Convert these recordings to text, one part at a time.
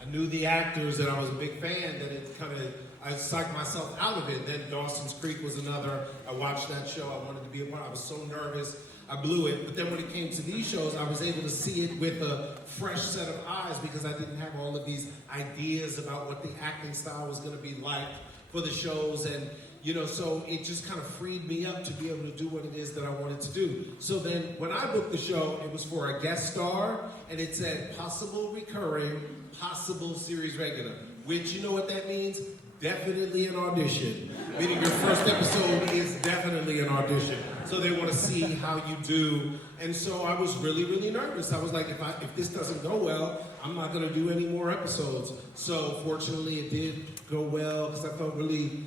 I knew the actors and I was a big fan, that it kind of, I psyched myself out of it. Then Dawson's Creek was another. I watched that show. I wanted to be a part. I was so nervous. I blew it. But then when it came to these shows, I was able to see it with a fresh set of eyes because I didn't have all of these ideas about what the acting style was going to be like for the shows. And, you know, so it just kind of freed me up to be able to do what it is that I wanted to do. So then when I booked the show, it was for a guest star, and it said possible recurring, possible series regular, which, you know what that means? Definitely an audition. Meaning your first episode is definitely an audition. So they want to see how you do. And so I was really, really nervous. I was like, if this doesn't go well, I'm not going to do any more episodes. So fortunately it did go well because I felt really,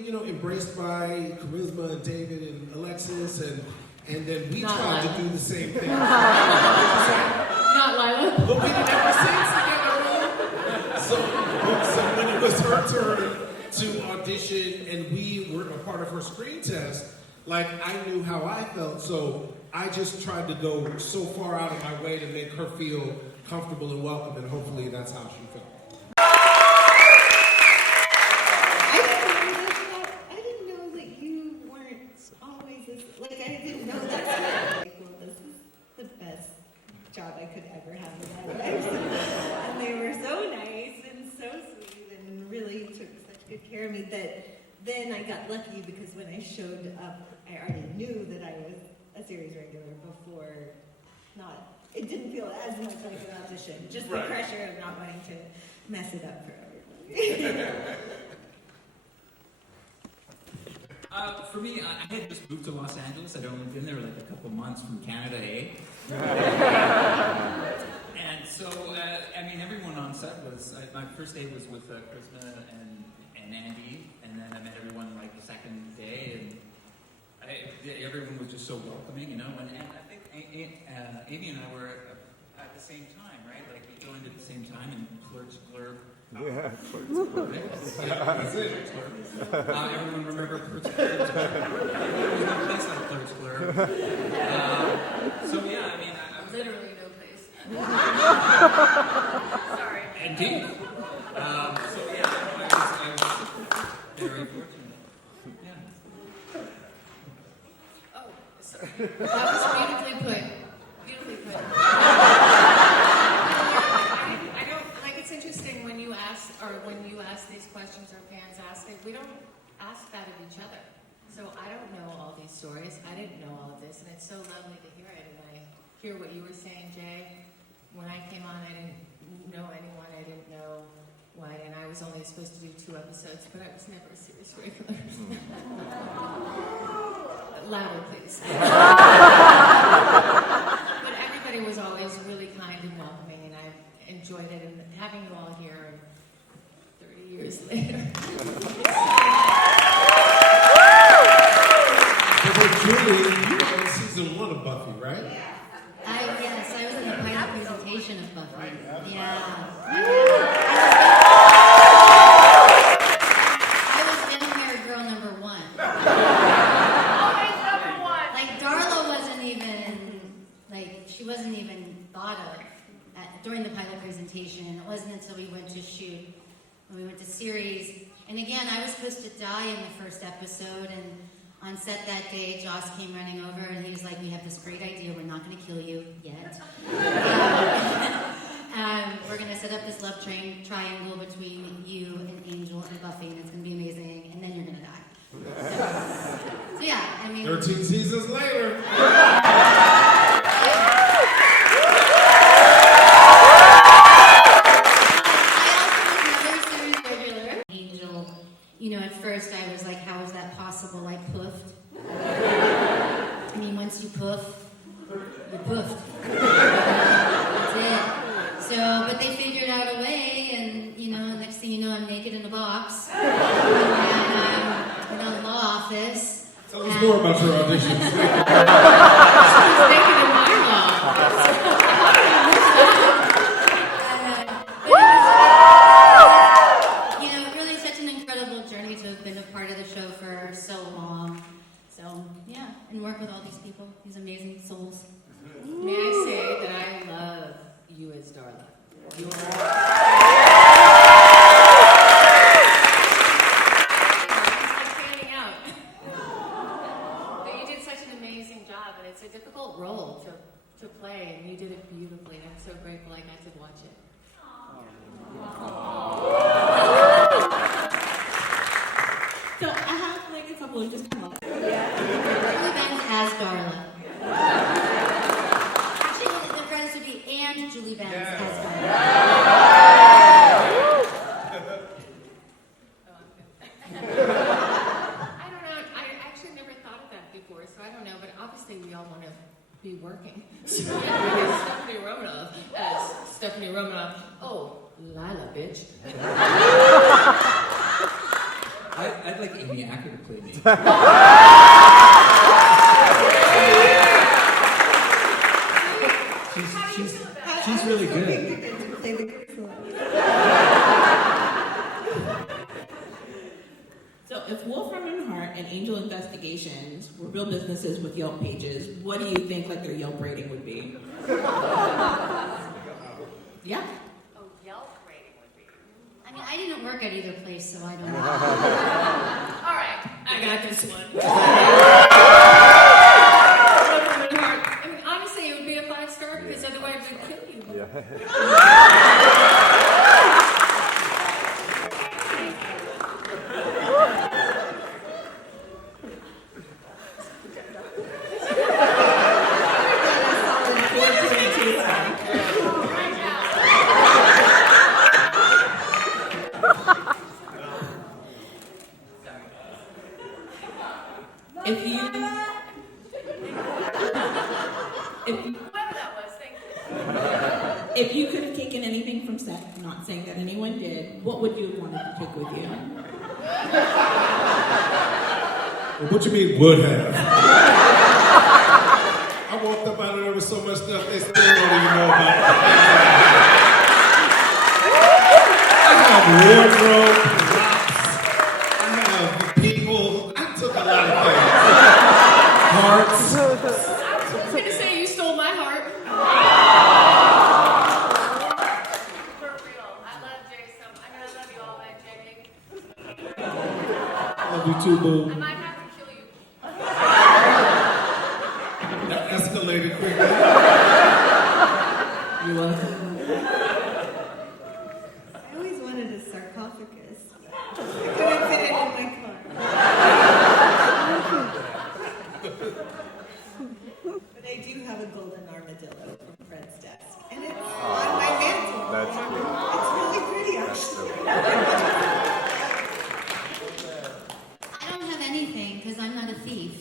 you know, embraced by Charisma and David and Alexis, and then we tried to do the same thing. Not Lilah. But we didn't ever sing together. So when it was her turn to audition and we were a part of her screen test, like, I knew how I felt, so I just tried to go so far out of my way to make her feel comfortable and welcome, and hopefully that's how she felt. I didn't know that you weren't always this, like, I didn't know that. Like, well, this is the best job I could ever have in my life. And they were so nice and so sweet and really took such good care of me that then I got lucky because when I showed up, I already knew that I was a series regular before. It didn't feel as much like an audition, just the pressure of not wanting to mess it up for everybody. For me, I had just moved to Los Angeles. I'd only been there like a couple months from Canada, And so, I mean, everyone on set was, my first day was with Krishna and Andy, and then I met everyone like the second day, and everyone was just so welcoming, you know, and I think Amy and I were at the same time, right? Like, we joined at the same time in Clerks Club. Yeah, Clerks Club. That's it. Everyone remember Clerks Club? There's no place like Clerks Club. So yeah, I mean, I was Literally no place. Sorry. Indeed. So yeah, I was very fortunate. Yeah. Oh, sorry. That was beautifully put. Beautifully put. I don't, like, it's interesting when you ask these questions or fans ask it, we don't ask that of each other. So I don't know all these stories. I didn't know all of this, and it's so lovely to hear it. And I hear what you were saying, Jay. When I came on, I didn't know anyone. I didn't know what, and I was only supposed to do 2 episodes, but I was never a series regular. Louder, please. But everybody was always really kind and welcoming, and I enjoyed it. And having you all here 30 years later. Julie, you were on season 1 of Buffy, right? Yes, I was in the pilot presentation of Buffy. Yeah. I was in-hair girl number 1. Always number 1. Like, Darla she wasn't even thought of during the pilot presentation. And it wasn't until we went to shoot, when we went to series. And again, I was supposed to die in the first episode, and on set that day, Joss came running over and he was like, we have this great idea, we're not going to kill you yet. We're going to set up this love triangle between you and Angel and Buffy, and it's going to be amazing, and then you're going to die. So yeah, I mean... 13 seasons later. You know, at first I was like, how is that possible? I poofed. I mean, once you poof, you poofed. That's it. So, but they figured out a way, and, you know, next thing you know, I'm naked in a box. And I'm in a law office. Tell us more about your auditions. Naked in my law office. And work with all these people, these amazing souls. May I say that I love you as Darla. You are Oh, Lilah, bitch. I'd like Amy Acker to play me. She's really good. To play the Groosalugg. So if Wolfram Hart and Angel Investigations were real businesses with Yelp pages, what do you think like their Yelp rating would be? Yeah. Oh, Yelp rating would be. I mean, I didn't work at either place, so I don't know. All right, I got this one. I mean, honestly, it would be a 5-star because otherwise we'd kill you. If you could have taken anything from set, not saying that anyone did, what would you have wanted to take with you? Well, what you mean, would have? I walked up out of there with so much stuff they still don't even know about. I have wardrobe, props, I have people. I took a lot of things. Hearts. I was going to say you stole my heart. For real. I love Jay so much. I mean, I love you all, Jay. Love you too, boo. I might have to kill you. That escalated quickly. You love I always wanted a sarcophagus. I couldn't fit it in my car. But I do have a golden armadillo from Fred's desk. And it's on my mantle. That's cool. It's really pretty, actually. I don't have anything because I'm not a thief.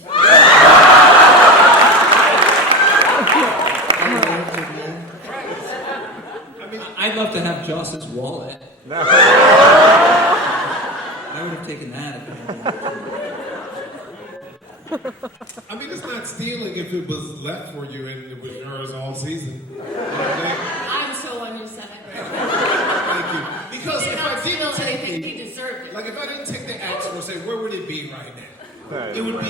I'd love to have Joss's wallet. I would have taken that. I mean, it's not stealing if it was left for you and it was yours all season. I'm so on your side. Thank you. Because He did if not I didn't steal take anything. He it, deserved it. like if I didn't take the axe for say, where would it be right now? It would be.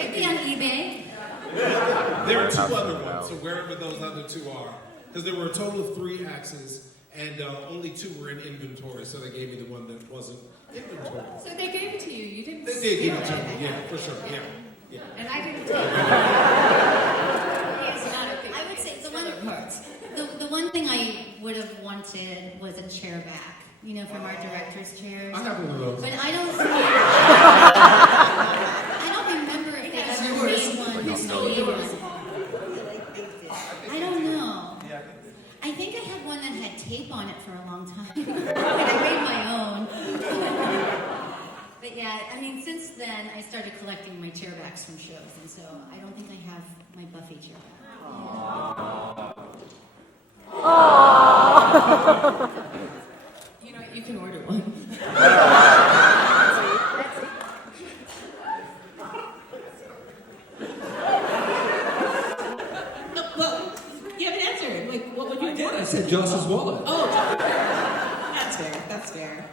It'd be on eBay. There are 2 other ones, so wherever those other 2 are, because there were a total of 3 axes, and only 2 were in inventory, so they gave me the one that wasn't inventory. So they gave it to you. You didn't They did steal give it it. to me, yeah, for sure, yeah. And I didn't take it. He is not a big I would say the one, parts. the one thing I would have wanted was a chair back. You know, from our director's chairs. I have one of those. But I don't remember if they ever made one. I don't know. I think I had one that had tape on it for a long time. And I made my own. But yeah, I mean, since then, I started collecting my chairbacks from shows. And so I don't think I have my Buffy chairback. You know, you can order one. No, well, you haven't answered. Like, what would you I do? did. I said Joss's wallet. Oh, that's fair. That's fair.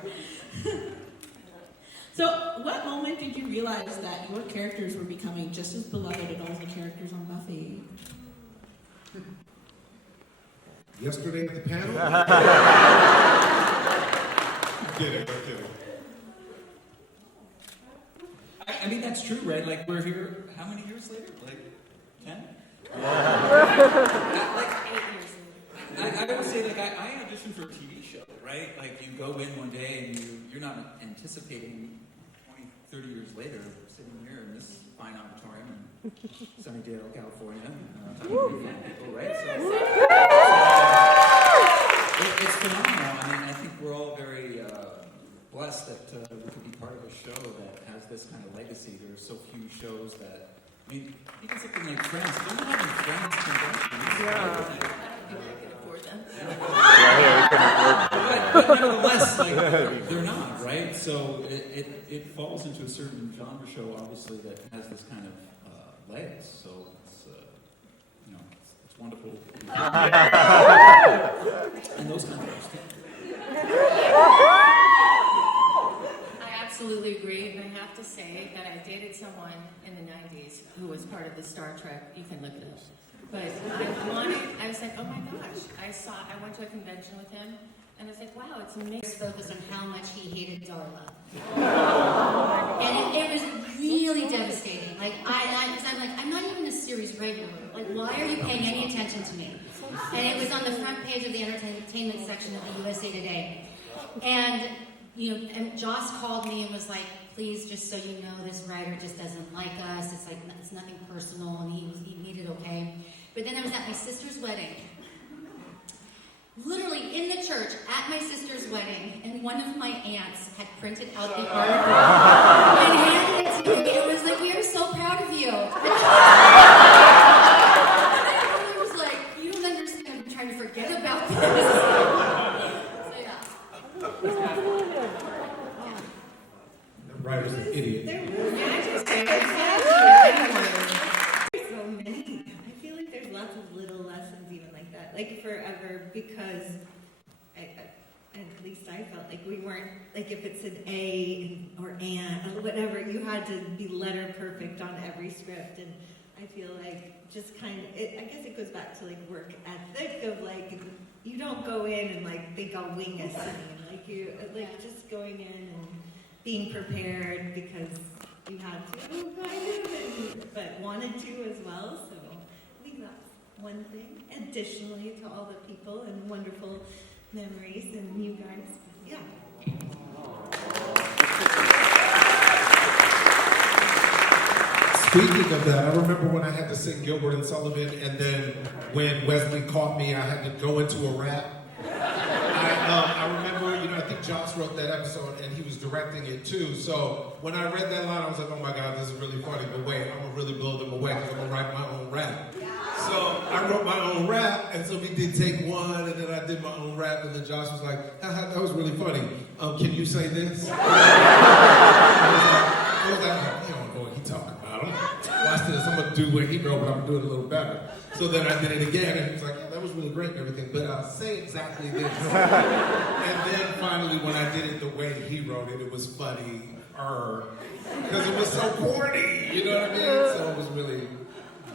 So, what moment did you realize that your characters were becoming just as beloved as all the characters on Buffy? Yesterday at the panel? I'm kidding. I mean, that's true, right? Like, we're here, how many years later? Like, 10? Like, 8 years ago. I would say, like, I auditioned for a TV show, right? Like, you go in one day and you're not anticipating 20, 30 years later sitting here in this fine auditorium in Sunnydale, California, talking to people, right? So it's phenomenal. I mean, I think we're all very blessed that we could be part of a show that has this kind of legacy. There are so few shows that, I mean, even something like Friends, don't you have any Friends conventions? Yeah. I don't think I can afford that. but nevertheless, like, they're not, right? So it falls into a certain genre show, obviously, that has this kind of legs. So it's, it's wonderful. And those kind of things, too. I absolutely agree, and I have to say that I dated someone in the 90s who was part of the Star Trek, you can look it up. But I was like, oh my gosh, I went to a convention with him, and I was like, wow, it's amazing. Focus on how much he hated Darla. And it was really devastating. Like, because I'm like, I'm not even a series regular. Like, why are you paying any attention to me? And it was on the front page of the entertainment section of the USA Today. And, and Joss called me and was like, please, just so you know, this writer just doesn't like us. It's like, it's nothing personal, and he made it okay. But then I was at my sister's wedding. Literally in the church at my sister's wedding, and one of my aunts had printed out the article and handed it to me. It was like, we are so proud of you. And I was like, you don't understand, I'm trying to forget about this. So yeah. The writer's an idiot. There's so many. I feel like there's lots of little lessons even like that. Like forever, because at least I felt like we weren't, like if it's an A or an or whatever, you had to be letter perfect on every script. And I feel like just kind of, I guess it goes back to like work ethic of like, you don't go in and like think I'll wing a scene. Like you, like just going in and being prepared because you had to, kind of, but wanted to as well. So I think that's one thing. Additionally to all the people and wonderful memories and you guys, yeah. Speaking of that, I remember when I had to sing Gilbert and Sullivan, and then when Wesley caught me, I had to go into a rap. I remember, I think Joss wrote that episode, and he was directing it too. So when I read that line, I was like, oh my God, this is really funny. But wait, I'm gonna really blow them away because I'm gonna write my own rap. So I wrote my own rap, and so we did take one, and then I did my own rap, and then Josh was like, that was really funny. Can you say this? I was like, you don't know what he's talking about. Watch this, I'm gonna do what he wrote, but I'm gonna do it a little better. So then I did it again, and he was like, yeah, that was really great and everything, but say exactly this. And then finally, when I did it the way he wrote it, it was funny, because it was so corny, you know what I mean? So it was really,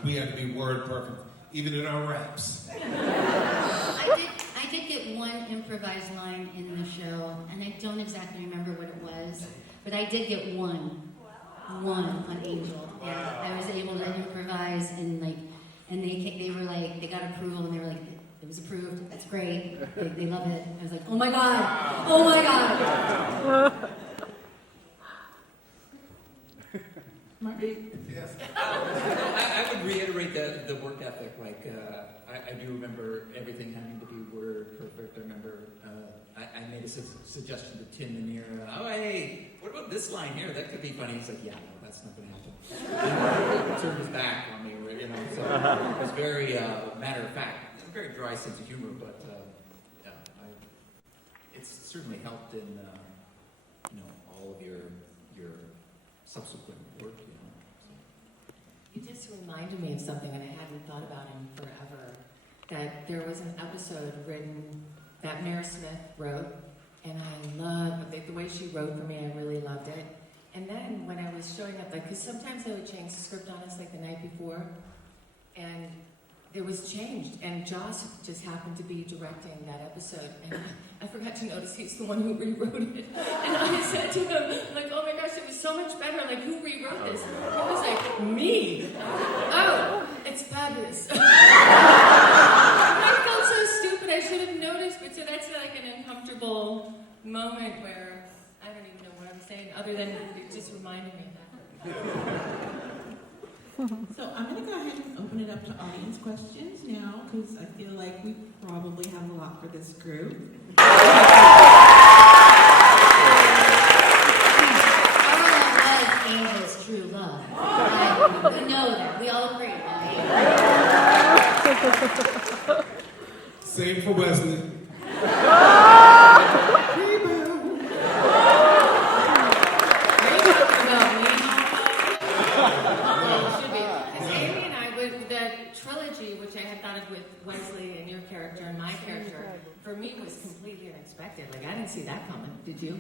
we had to be word perfect, even in our raps. I did get one improvised line in the show, and I don't exactly remember what it was, but I did get one on Angel. Yeah, I was able to improvise and they were like, they got approval and they were like, it was approved, that's great, they love it. I was like, oh my God. Mark? Yes. I would reiterate the work ethic. Like, I do remember everything having to be word perfect. I remember I made a suggestion to Tim Minear. Oh, hey, what about this line here? That could be funny. He's like, yeah, no, that's not going to happen. He turned his back on me, so it was very matter of fact. A very dry sense of humor, but it's certainly helped in all of your subsequent work. You just reminded me of something that I hadn't thought about in forever. That there was an episode written that Mara Smith wrote, and I loved the way she wrote for me. I really loved it. And then when I was showing up, because sometimes they would change the script on us the night before, and it was changed. And Joss just happened to be directing that episode, and I forgot to notice he's the one who rewrote it. And I said to him, oh my gosh, it was so much better. Who rewrote this? He was like, me. Oh, it's fabulous. I felt so stupid. I should have noticed, but so that's an uncomfortable moment where I don't even know what I'm saying, other than it just reminded me of that. So I'm going to go ahead and open it up to audience questions now, because I feel like we probably have a lot for this group. Angel's true love. We know that. We all agree. Same for Wesley. about me? Should be. Because Amy and I, with the trilogy, which I had thought of with Wesley and your character and my character, for me was completely unexpected. Like, I didn't see that coming. Did you?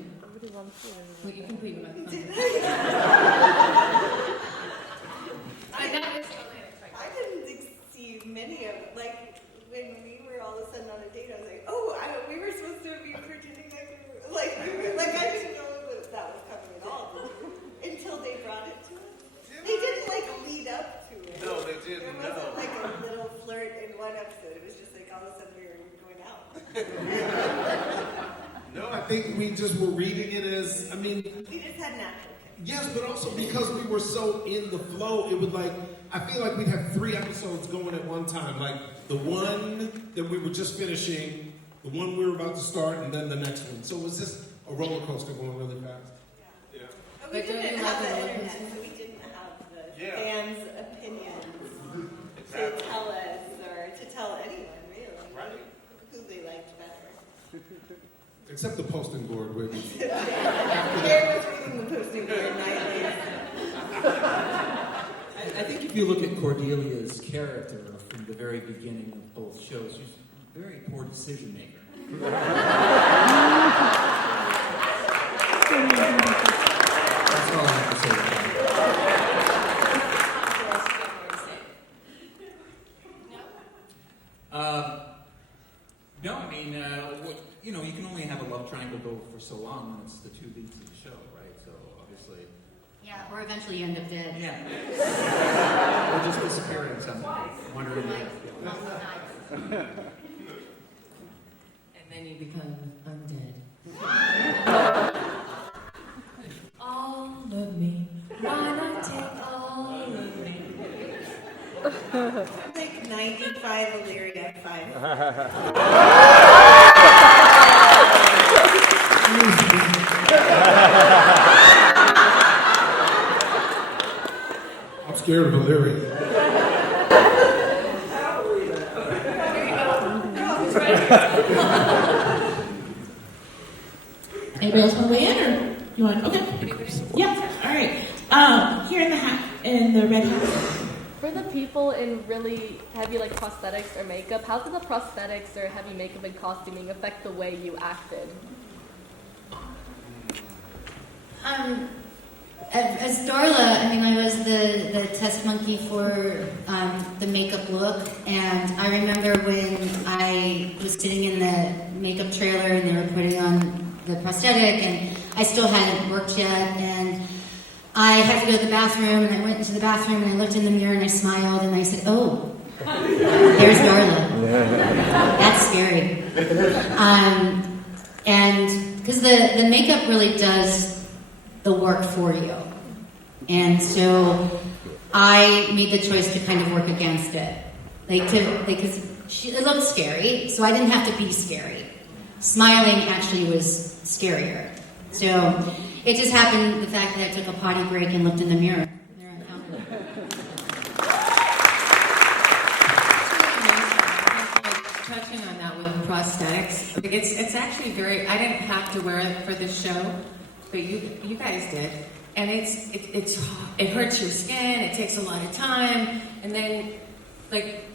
Well, you completed my That was totally unexpected. I didn't see many of it. Like, when we were all of a sudden on a date, I was like, oh, we were supposed to be pretending like we were, like, I didn't know that was coming at all, until they brought it to us. They didn't, like, lead up to it. No, they didn't. There wasn't, like, a little flirt in one episode. It was just like, all of a sudden we were going out. No, I think we just were reading it as, I mean, We just had natural chemistry. yes, but also because we were so in the flow, it would like, I feel like we'd have 3 episodes going at one time. Like the one that we were just finishing, the one we were about to start, and then the next one. So it was just a roller coaster going really fast. Yeah. And we But don't didn't you have love the the internet, locals? so we didn't have the Yeah. fans' opinions to tell us or to tell anyone really Right. who they liked better. Except the posting board, where we Claire was reading the posting board nightly. I think if you look at Cordelia's character from the very beginning of both shows, she's a very poor decision maker. That's all I have to say. No, I mean, you can only have a love triangle go for so long when it's the 2 leads of the show, right? So obviously, Yeah, or eventually you end up dead. yeah. Or just disappearing somewhere, wondering Like, why. And then you become undead. All of me. Why not take all of me? Like 95 Illyria 5. I'm scared of Illyria. Anybody else want to weigh in, or you want? Okay. Yeah. All right. Here in the red hat. For the people in really heavy like prosthetics or makeup, how did the prosthetics or heavy makeup and costuming affect the way you acted? As Darla, I mean, I was the test monkey for the makeup look, and I remember when I was sitting in the makeup trailer and they were putting on the prosthetic, and I still hadn't worked yet, and I had to go to the bathroom, and I went into the bathroom, and I looked in the mirror, and I smiled, and I said, oh, there's Darla. That's scary. And because the makeup really does the work for you. And so I made the choice to kind of work against it. Because it looked scary, so I didn't have to be scary. Smiling actually was scarier. So it just happened, the fact that I took a potty break and looked in the mirror. There I found it. Touching on that with prosthetics, like it's actually very. I didn't have to wear it for this show, but you guys did, and it hurts your skin. It takes a lot of time, and then like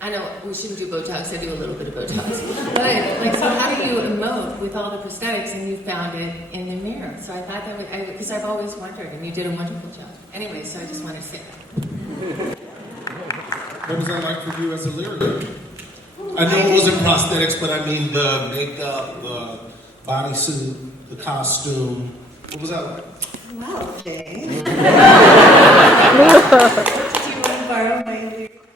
I know we shouldn't do Botox. I do a little bit of Botox, but like so how do you emote with all the prosthetics? And you found it in the mirror. So I thought that would because I've always wondered, and you did a wonderful job. Anyway, so I just wanted to say that. What was that like for you as a lyric? I know it wasn't prosthetics, but I mean the makeup, the bodysuit, the costume. What was that like? Wow, Jay. Do you want to borrow my lyrics?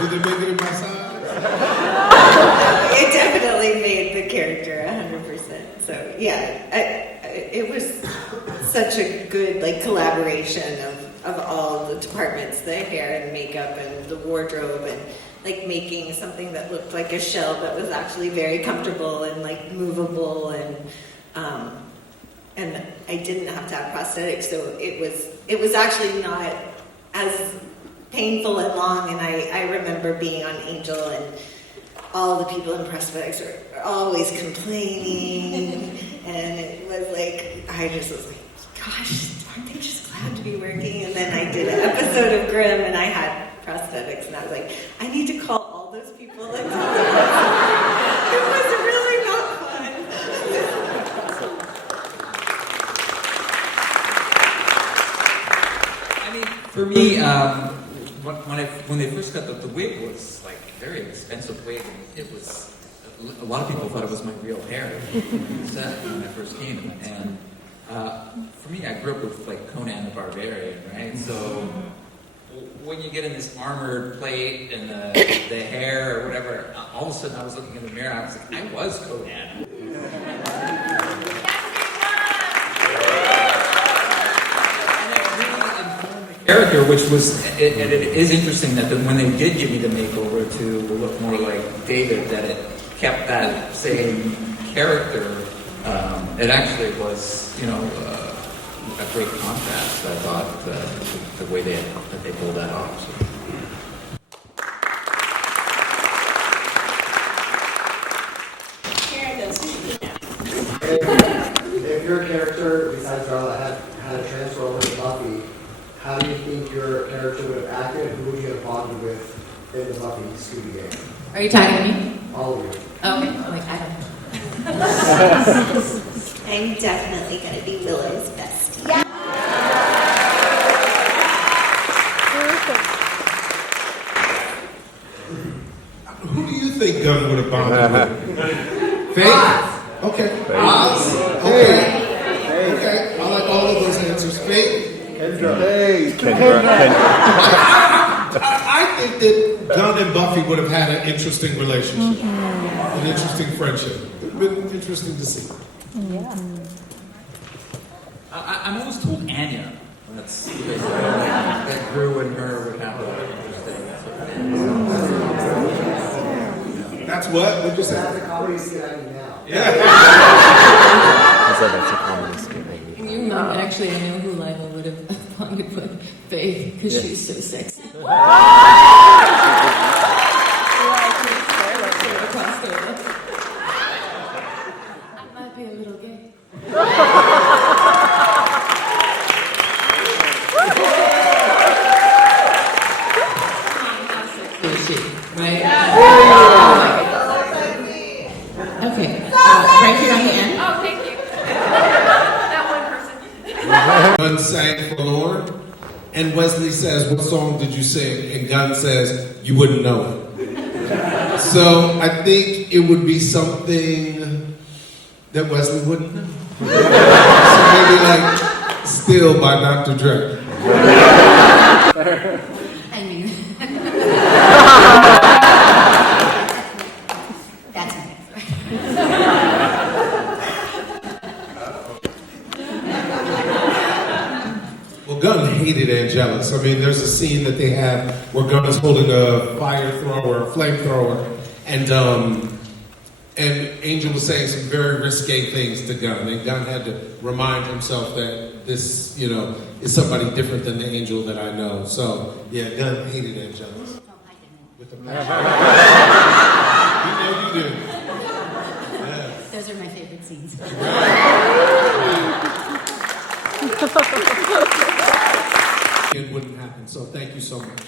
Did they make it in my size? It definitely made the character 100%. So yeah, it was such a good like collaboration of all the departments, the hair and makeup and the wardrobe, and like making something that looked like a shell but was actually very comfortable and like movable, and I didn't have to have prosthetics, so it was actually not as painful and long. And I remember being on Angel, and all the people in prosthetics are always complaining, and it was like, I just was like, gosh, aren't they just glad to be working? And then I did an episode of Grimm, and I had prosthetics, and I was like, I need to call all those people and tell them. It was really not fun. I mean, for me, when they first got the wig was like a very expensive wig. It was a lot of people thought it was my real hair when I first came. And for me, I grew up with like Conan the Barbarian, right? So when you get in this armored plate and the hair or whatever, all of a sudden I was looking in the mirror. I was like, I was Conan. Character, which was, it is interesting that when they did give me the makeover to look more like David, that it kept that same character. It actually was, a great contrast. I thought the way that they pulled that off. So. If your character, besides Darla, had a transfer over to Buffy, how do you think your character would have acted? Who would you have bonded with in the Buffy Scooby game? Are you talking to me? All of you. Okay, I'm like, I don't know. I'm definitely going to be Willow's bestie. Yeah. Who do you think Gunn would have bonded with? Faith? Okay. Oz? Okay. Okay. I like all of those answers. Faith? Kendra. I think that Gunn and Buffy would have had an interesting relationship, an interesting friendship. It would have been interesting to see. Yeah. I'm always told Anya. That's that Gru and her would have a interesting. That's what? What'd you say? That's a comedy skit I do now. Yeah. I said that's a comedy skit. You know, actually, I know who Lilah would have bonded with Faith because she's so sexy. I might be a little gay. Right? Okay, right here on the end. Oh, thank you. That one person. Gunn sang Forlorn, and Wesley says, what song did you sing? And Gunn says, you wouldn't know it. So I think it would be something that Wesley wouldn't know. So maybe like Still by Dr. Dre. I mean, that's my answer. Well, Gunn hated Angelus. I mean, there's a scene that they have where Gunn is holding a flamethrower, and Angel was saying some very risque things to Gunn, and Gunn had to remind himself that this, is somebody different than the Angel that I know. So, yeah, Gunn hated Angelus. Oh, I didn't. With the you know you do. Yeah. Those are my favorite scenes. It wouldn't happen. So, thank you so much.